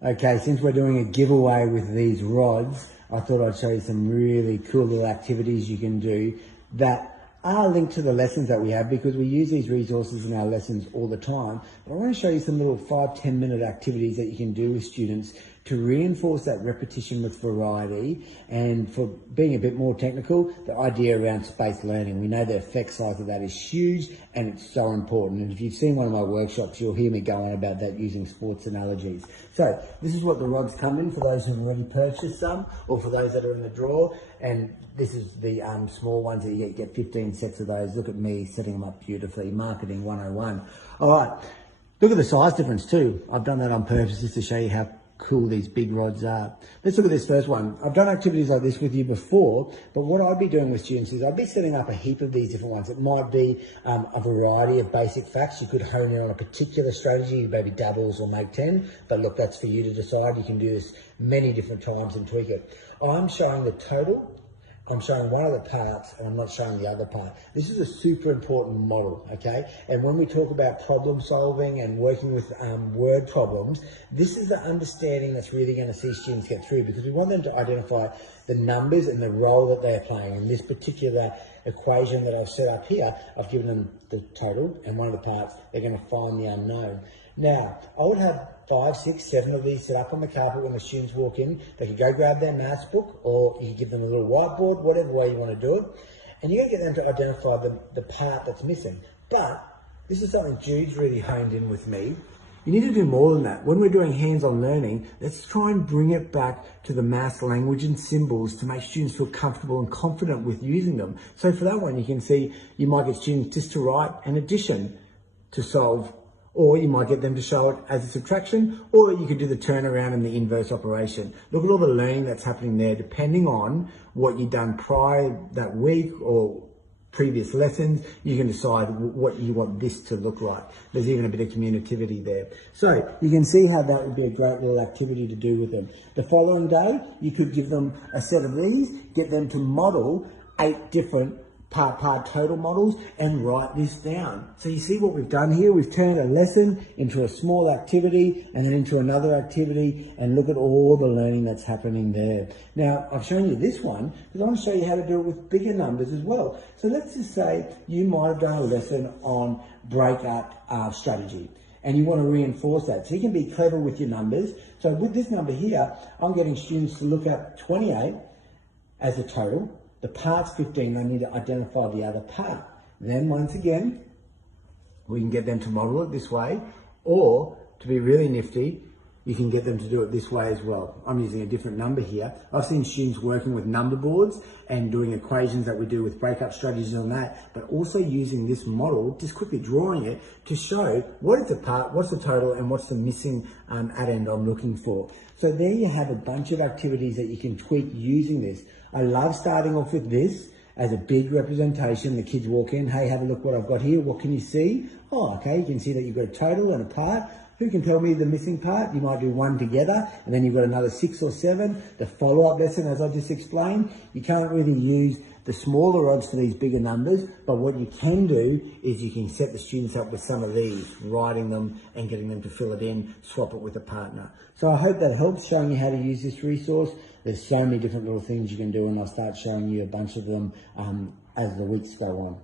Okay, since we're doing a giveaway with these rods, I thought I'd show you some really cool little activities you can do that are linked to the lessons that we have, because we use these resources in our lessons all the time. But I want to show you some little 5-10 minute activities that you can do with students to reinforce that repetition with variety, and for being a bit more technical, the idea around spaced learning. We know the effect size of that is huge and it's so important. And if you've seen one of my workshops, you'll hear me go on about that using sports analogies. So this is what the rods come in for those who've already purchased some, or for those that are in the drawer. And this is the small ones that you get 15 sets of those. Look at me setting them up beautifully. Marketing 101. All right, look at the size difference too. I've done that on purpose just to show you how cool these big rods are. Let's look at this first one. I've done activities like this with you before, but what I'd be doing with students is I'd be setting up a heap of these different ones. It might be a variety of basic facts. You could hone in on a particular strategy, maybe doubles or make 10, but look, that's for you to decide. You can do this many different times and tweak it. I'm showing the total, I'm showing one of the parts, and I'm not showing the other part. This is a super important model, okay? And when we talk about problem solving and working with word problems, this is the understanding that's really going to see students get through, because we want them to identify the numbers and the role that they're playing. In this particular equation that I've set up here, I've given them the total and one of the parts. They're going to find the unknown. Now, I would have 5, 6, 7 of these set up on the carpet when the students walk in. They could go grab their maths book, or you could give them a little whiteboard, whatever way you want to do it. And you're going to get them to identify the part that's missing. But this is something Jude's really honed in with me. You need to do more than that. When we're doing hands-on learning, let's try and bring it back to the maths language and symbols to make students feel comfortable and confident with using them. So for that one, you can see you might get students just to write an addition to solve, or you might get them to show it as a subtraction, or you could do the turnaround and the inverse operation. Look at all the learning that's happening there, depending on what you've done prior that week or previous lessons. You can decide what you want this to look like. There's even a bit of communicativity there. So you can see how that would be a great little activity to do with them. The following day, you could give them a set of these, get them to model 8 different part total models and write this down. So you see what we've done here? We've turned a lesson into a small activity and then into another activity, and look at all the learning that's happening there. Now, I've shown you this one because I want to show you how to do it with bigger numbers as well. So let's just say you might have done a lesson on breakup strategy, and you want to reinforce that. So you can be clever with your numbers. So with this number here, I'm getting students to look up 28 as a total. The part's 15, they need to identify the other part. Then once again, we can get them to model it this way, or to be really nifty, you can get them to do it this way as well. I'm using a different number here. I've seen students working with number boards and doing equations that we do with breakup strategies on that, but also using this model, just quickly drawing it to show what is the part, what's the total, and what's the missing addend I'm looking for. So there you have a bunch of activities that you can tweak using this. I love starting off with this as a big representation. The kids walk in, hey, have a look what I've got here. What can you see? Oh, okay, you can see that you've got a total and a part. Who can tell me the missing part? You might do one together, and then you've got another 6 or 7. The follow-up lesson, as I just explained, you can't really use the smaller rods for these bigger numbers, but what you can do is you can set the students up with some of these, writing them and getting them to fill it in, swap it with a partner. So I hope that helps, showing you how to use this resource. There's so many different little things you can do, and I'll start showing you a bunch of them as the weeks go on.